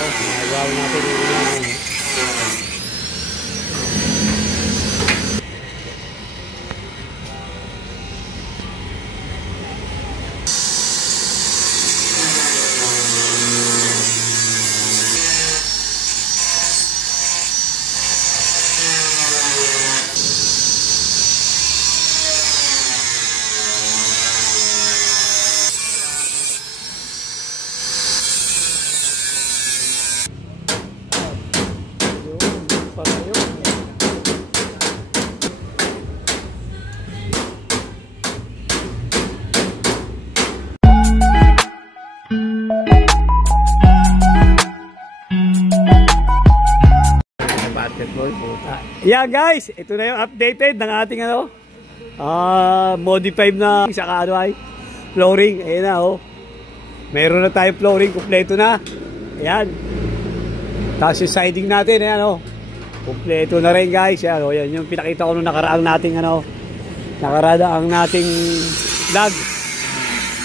Nagawa natin yung yan. Yeah guys, ito na yung updated ng ating modified na saka flooring. Ayan na meron na tayong flooring, kumpleto na. Ayan. Tapos yung siding natin, ayan kumpleto na rin guys. Ayan yan yung pinakita ko nung nakaraang nating nakaraang nating vlog.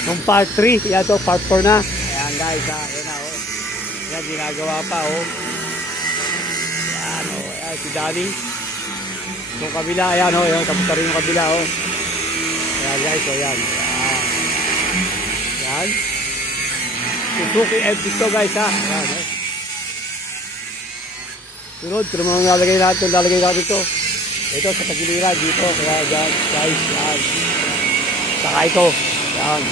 Nung part 3, ayan to, part 4 na. Ayan guys, ayan na Ayan, ginagawa pa Ayan ayan si Danny. Yung kabila, ayan tapos na rin yung kabila Ayan guys, ayan. Ayan. Suzuki F6 to guys Ayan Sunod, ito naman lalagay natin to. Ito sa tagiliran dito. Kaya ayan guys, ayan. Saka ito. Ayan.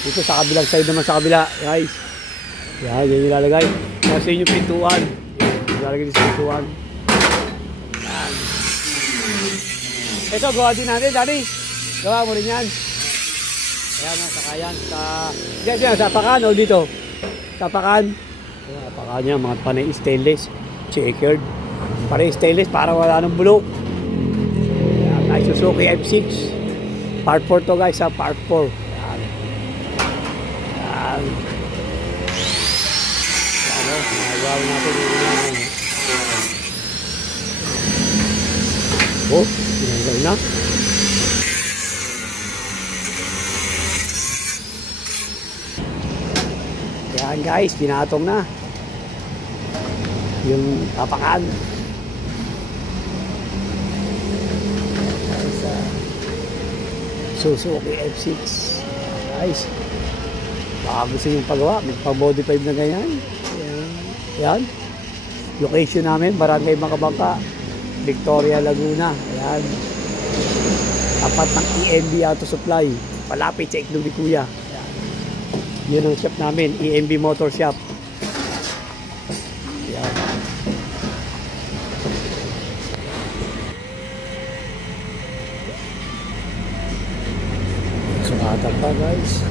Dito sa kabilang side naman sa kabila guys. Ayan, yan yung lalagay. Kasi yung pintuan. Lalagay din sa pintuan. Ayan. Ito, gawa din natin, Daddy. Gawa mo rin yan. Ayan, saka yan. Sa pakan o dito? Sa pakan. Sa pakan yan, mga panay stainless. Checkered. Panay stainless para wala nang bulok. Ayan, ay Suzuki F6. Part 4 to guys, part 4. Ayan. Ayan. Nagawa natin yung yan. Tinanggal na. Yan guys, pinatong na yung tapakan. Suzuki F6 guys, baka gusto yung pagawa, magpa-modify na ganyan. Yan location namin, Barangay Makabangka, Victoria, Laguna. Ayan. Tapat ng EMB Auto Supply. Palapit sa Iklog ni Kuya. Ayan. Yun ang shop namin, EMB Motor Shop. Ayan. Sukatan pa guys.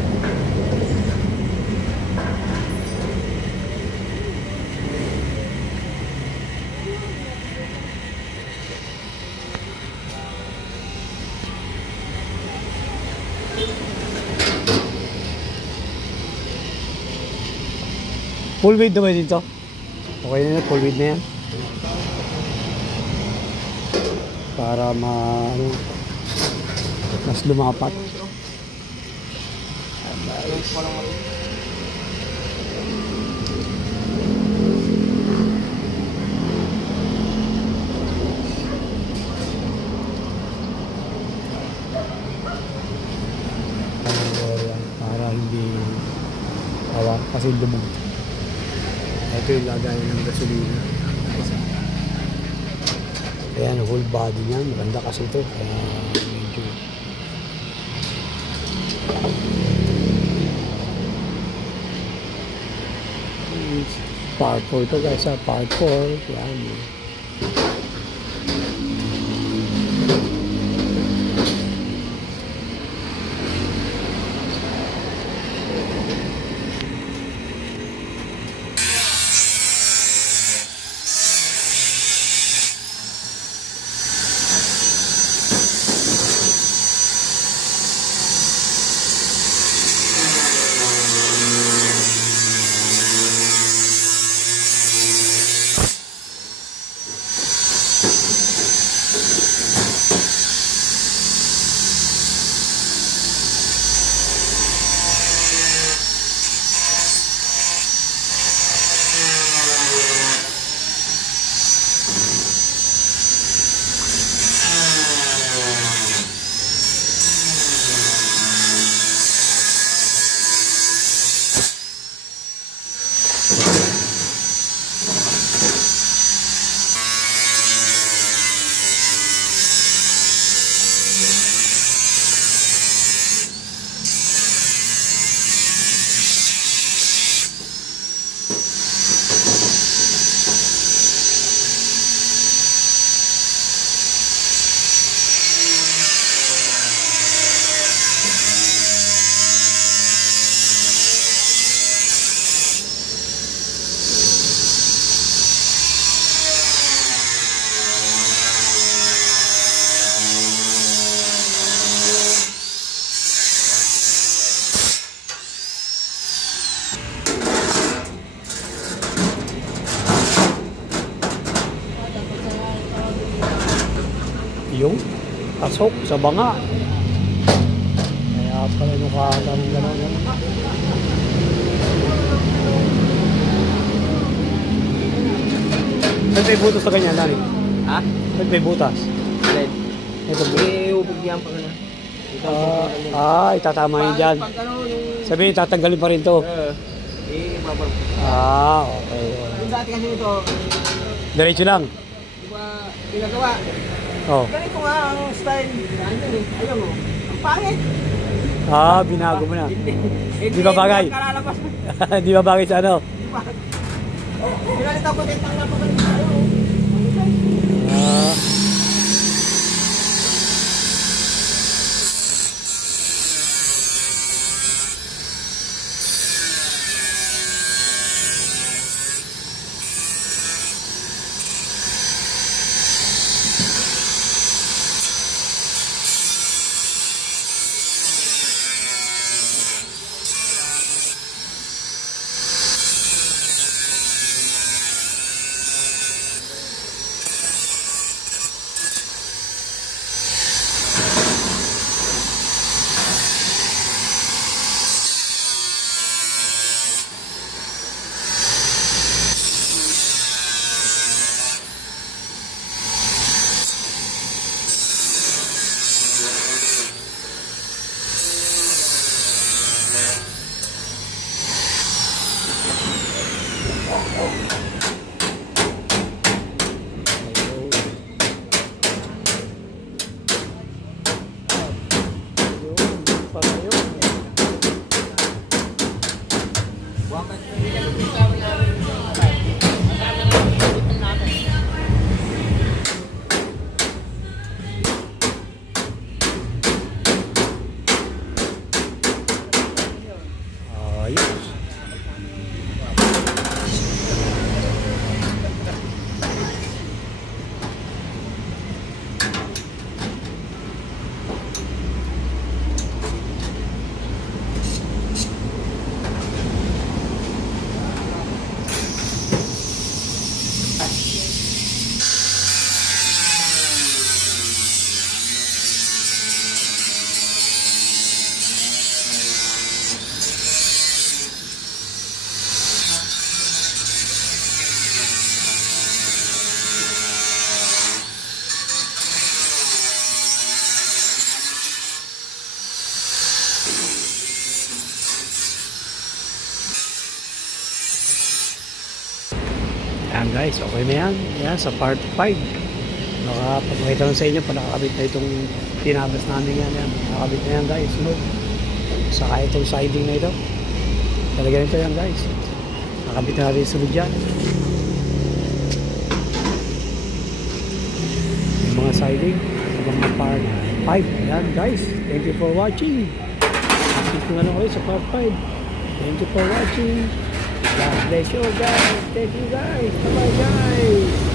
Full width naman dito. Okay na yan, full width na yan. Para mas lumapat. Para hindi hawak kasi dumog. Ito yung lagayan ng gasolina. Ayan, whole body niyan. Maganda kasi ito. Kaya medyo part 4 ito guys. Part 4. Yan. Yung pasok sa banga. Kaya pala nung gano'n. Ba't may butas sa ganyan, Lani? Ha? Ba't may butas? Alin? Ito po. Ubog yan pa gano'n. Itatama yun dyan. Pag ano yung... Sabihin, tatanggalin pa rin to. Ibabalik. Okay. Yung dati kasi ito, Diretso lang. di ba ginagawa? Oh. Ganito nga ang style. Ayun mo. Ang pangit. Binago mo na. Hindi ba bagay? Kalalabas. Di ba bagay sa ano? Pinalitaw ko din ang napakalit tayo. Ayan guys, okay na yan. Yan, sa part 5. Nakapagpakita lang sa inyo pa nakakabit na itong tinabas namin yan. Nakakabit na yan guys. Sunod. Saka itong siding na ito. Talaga nito yan guys. Nakakabit na natin sunod dyan. Yung mga siding. Sa mga part 5. Ayan guys. Thank you for watching. Nakikita ko na lang ulit sa part 5. Thank you for watching. God bless you guys. Thank you guys. Bye bye guys.